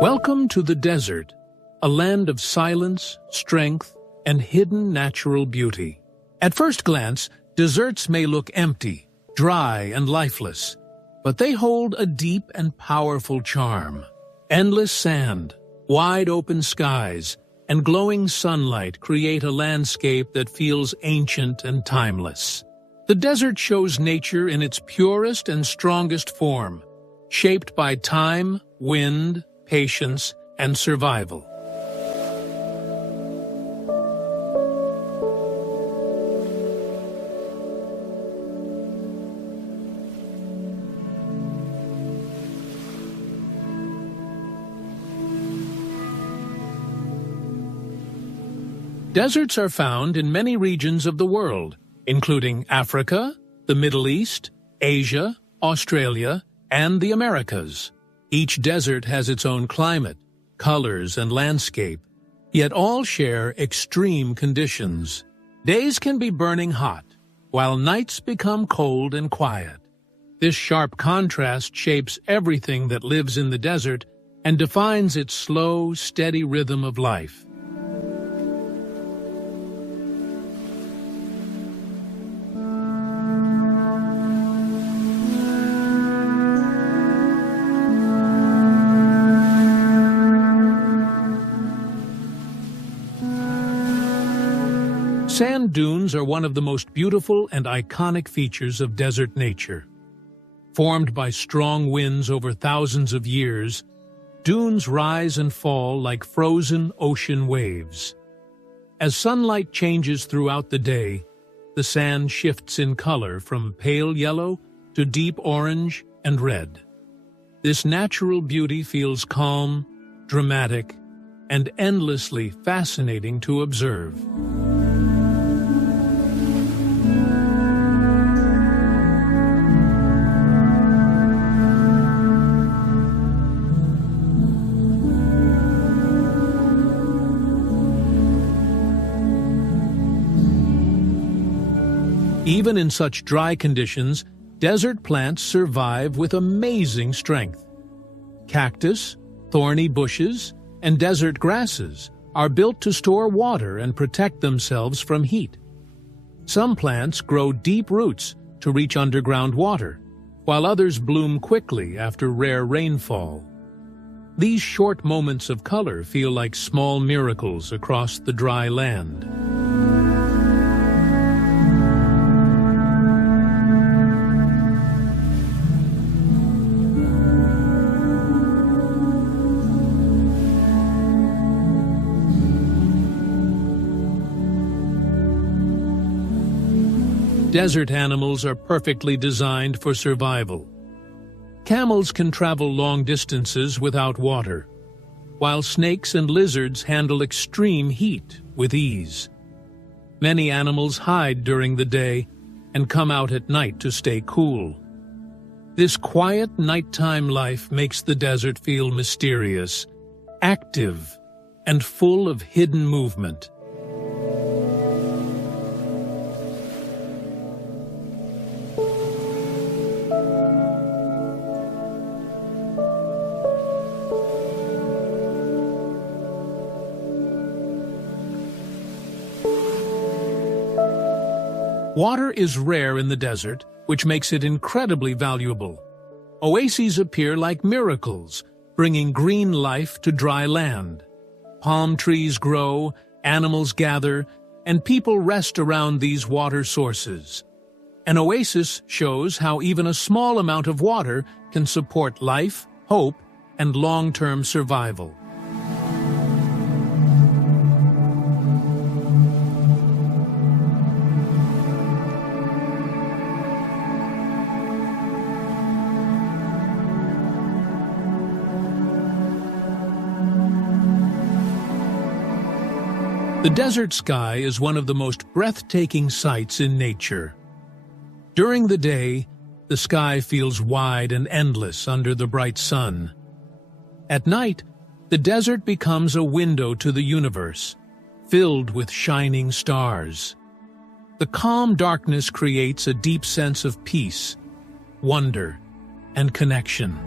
Welcome to the desert, a land of silence, strength, and hidden natural beauty. At first glance, deserts may look empty, dry, and lifeless, but they hold a deep and powerful charm. Endless sand, wide open skies, and glowing sunlight create a landscape that feels ancient and timeless. The desert shows nature in its purest and strongest form, shaped by time, wind, patience, and survival. Deserts are found in many regions of the world, including Africa, the Middle East, Asia, Australia, and the Americas. Each desert has its own climate, colors, and landscape, yet all share extreme conditions. Days can be burning hot, while nights become cold and quiet. This sharp contrast shapes everything that lives in the desert and defines its slow, steady rhythm of life. Sand dunes are one of the most beautiful and iconic features of desert nature. Formed by strong winds over thousands of years, dunes rise and fall like frozen ocean waves. As sunlight changes throughout the day, the sand shifts in color from pale yellow to deep orange and red. This natural beauty feels calm, dramatic, and endlessly fascinating to observe. Even in such dry conditions, desert plants survive with amazing strength. Cactus, thorny bushes, and desert grasses are built to store water and protect themselves from heat. Some plants grow deep roots to reach underground water, while others bloom quickly after rare rainfall. These short moments of color feel like small miracles across the dry land. Desert animals are perfectly designed for survival. Camels can travel long distances without water, while snakes and lizards handle extreme heat with ease. Many animals hide during the day and come out at night to stay cool. This quiet nighttime life makes the desert feel mysterious, active, and full of hidden movement. Water is rare in the desert, which makes it incredibly valuable. Oases appear like miracles, bringing green life to dry land. Palm trees grow, animals gather, and people rest around these water sources. An oasis shows how even a small amount of water can support life, hope, and long-term survival. The desert sky is one of the most breathtaking sights in nature. During the day, the sky feels wide and endless under the bright sun. At night, the desert becomes a window to the universe, filled with shining stars. The calm darkness creates a deep sense of peace, wonder, and connection.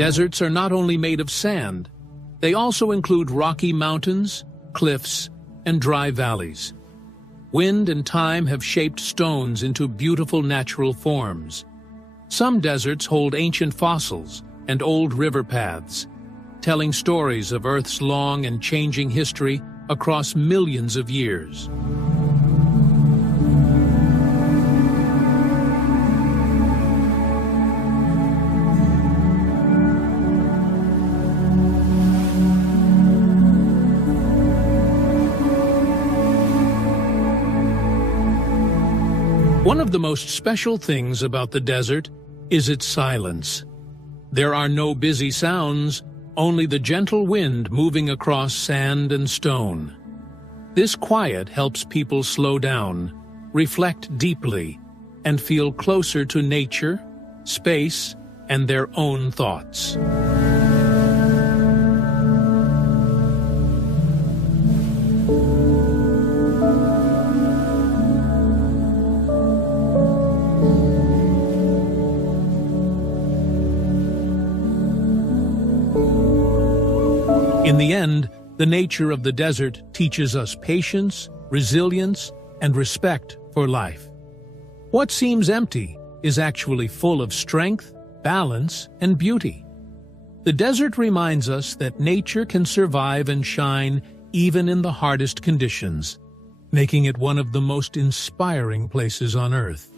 Deserts are not only made of sand, they also include rocky mountains, cliffs, and dry valleys. Wind and time have shaped stones into beautiful natural forms. Some deserts hold ancient fossils and old river paths, telling stories of Earth's long and changing history across millions of years. One of the most special things about the desert is its silence. There are no busy sounds, only the gentle wind moving across sand and stone. This quiet helps people slow down, reflect deeply, and feel closer to nature, space, and their own thoughts. In the end, the nature of the desert teaches us patience, resilience, and respect for life. What seems empty is actually full of strength, balance, and beauty. The desert reminds us that nature can survive and shine even in the hardest conditions, making it one of the most inspiring places on Earth.